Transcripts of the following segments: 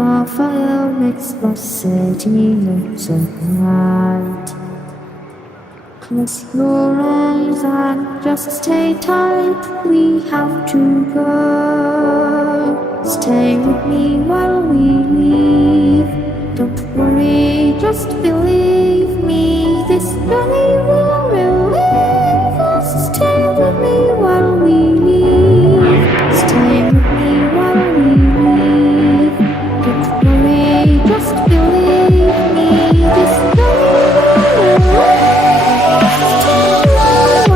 our fire makes the city look so bright. Close your eyes and just stay tight. We have to go. Stay with me while we leave. Don't worry, just believe me. This journey will relieve us. Stay with me while we leave. Stay with me while we leave. Don't worry, just believe me. This journey will relieve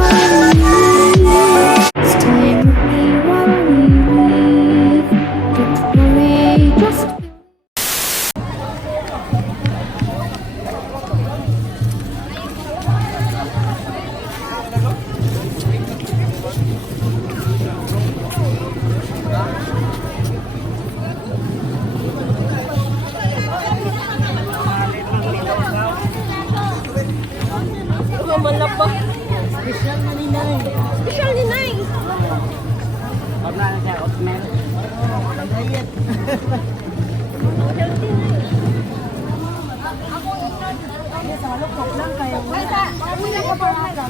us. Stay with me while we leave. Don't worry, just believe. Malapa. Special na ni Nay. Special ni Nay. Wala na siya, oatmeal. Diet. Sa halok lang kayo. Wala ka pa na.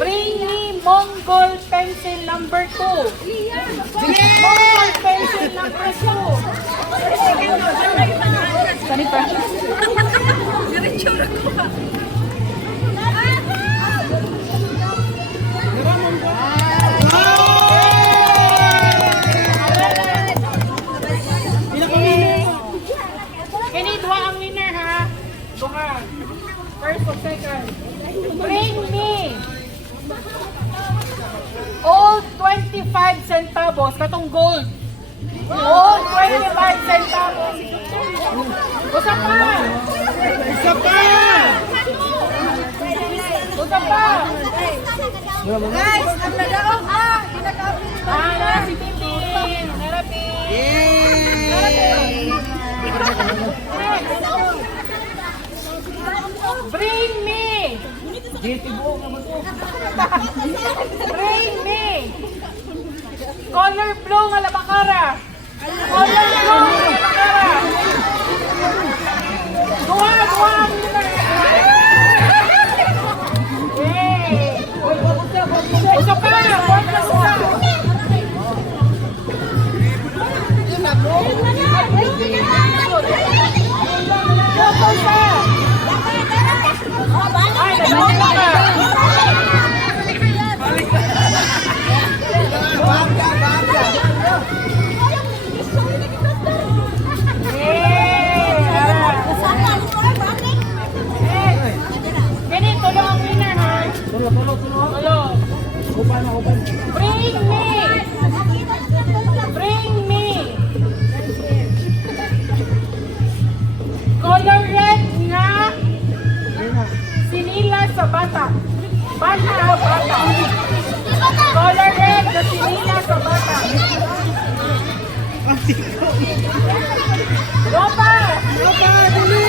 Bring me Mongol pencil number 2. Mongol pencil number 2. Sorry pa. Kini dua ang winner ha. Duha. First or second. Bring me all 25 centavos katong gold. All 25 centavos. Usa pa. Usa pa. Usa pa. Guys, ang nagawang nara si Pimpin. Nara Bring me. Bring me color blue nga labakara. Color blue nga labakara. Duha. Isa pa. Ay, nagawin ka. Ganito lang ang winner ha. Tulo. Bring me color red nga sinila sa bata. Bata. Color red na sinila sa bata. Ropa, dali!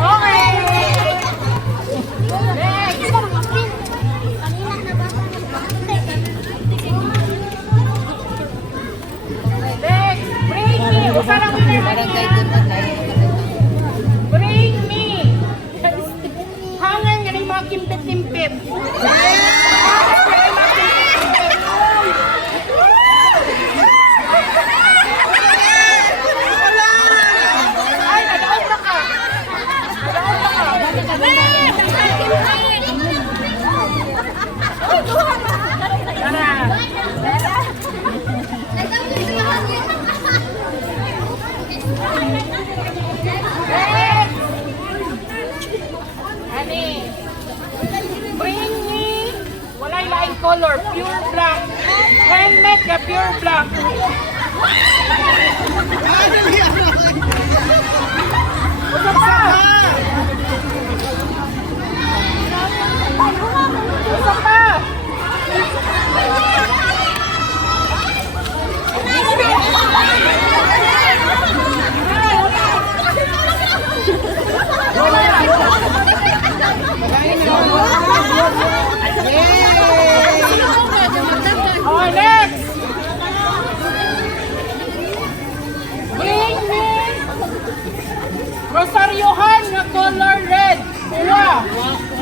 Okay! Next! Bring me! Usarang winner Bring me! Hangan nga rin mga kimpit-kimpit. Ay, nadaon na ka! Tara! Ani. Bring me. Walay laing color. Pure black. Helmet ka pure black. Usa pa. Usa pa. Oh, next. Bring me Rosariohan nga color red. Kuha.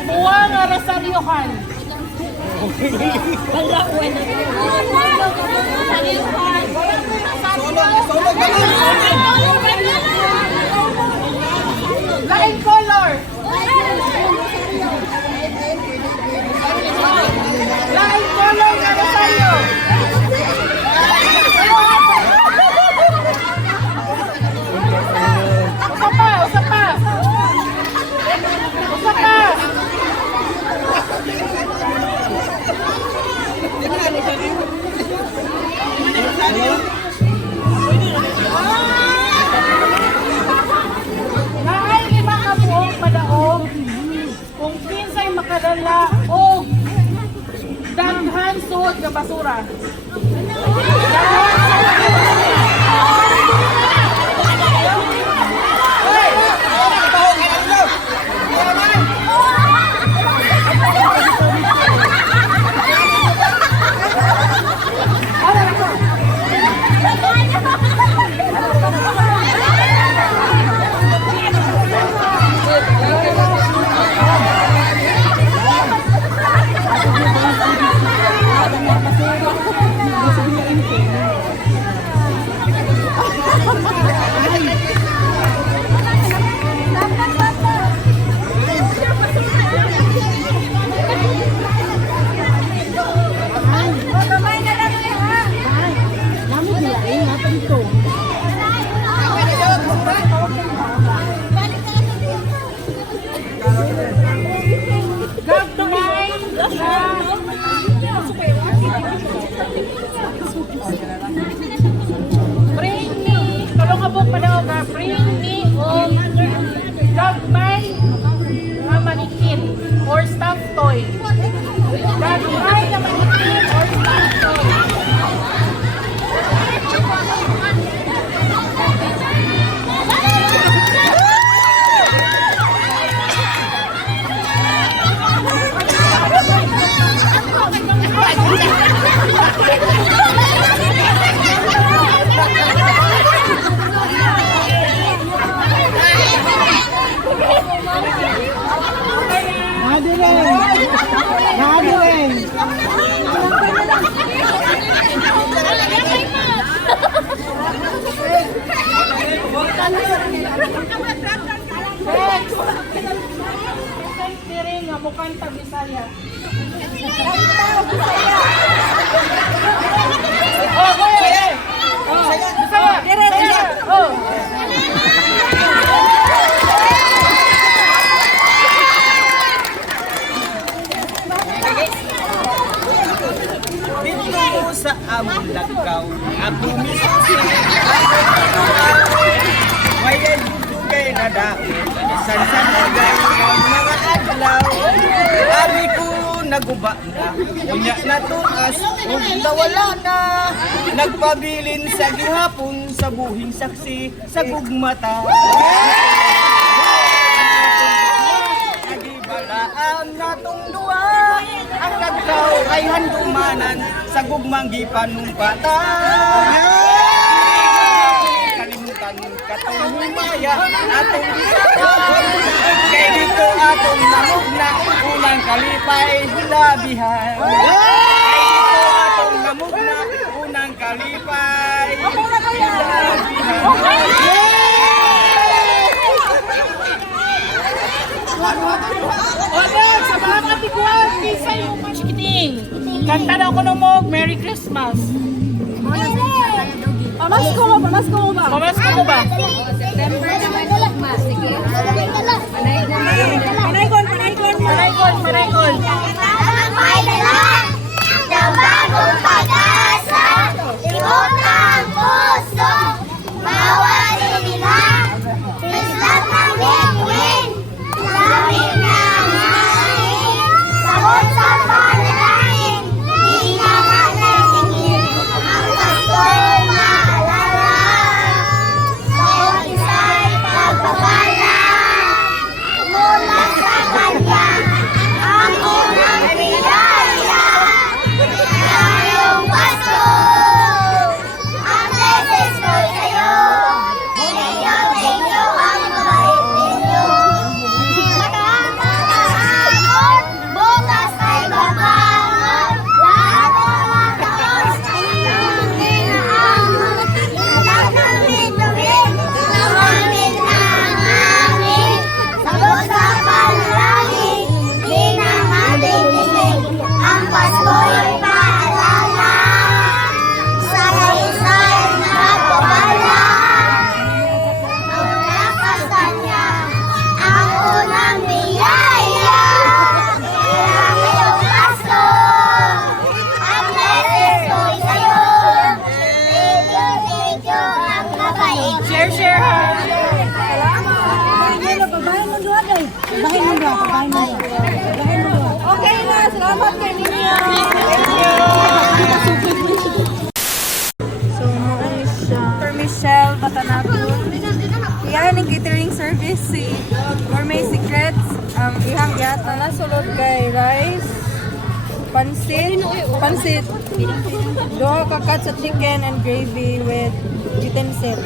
Kuha nga Rosariohan. Lain color. Lain color nga Rosario. Usa pa, usa pa. Usa pa. Naay lima ka buong padaog kung kinsay makadala o daghan suod nga basura. Bring me, tulong ka buong padaog ha, bring me o gagmay nga manikin or stuffed toy. Gagmay nga manikin or stuffed toy. Diri nga mukhang Bisaya. Oh, okay. Bisaya. Bisaya. Oh. Dito sa among lagkaw, ako mismo Mayan dugay na daon, san-san dugay ang mga adlaw. Ari ko naguba na, unya na tuas, ug nawala na. Nagpabilin sa gihapon, sa buhing saksi, sa gugmata. Nagibalaan natong duwa, ang lagkaw ay handumanan, sa gugmang gipanumpata. Katong humaya, atong bisatan. Kay dito atong namugna, unang kalipay hilabihan. Kay dito atong namugna, unang kalipay hilabihan. Wala, sa mga katiguan, kisay mo machikiting. Kanta daw ko mo, Merry Christmas. Pamasko mo ba? Pamasko mo ba? here, ha? Okay na, salamat kay ninyo. So, ano siya? For Michelle Batanapon. Iyan ang catering service si Gourmet Secrets. Ihang yata na sulod kay rice, pansit, doha ka cuts of chicken and gravy with utensil.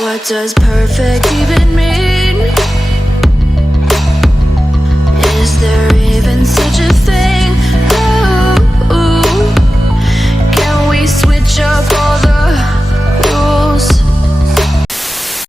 What does perfect even mean?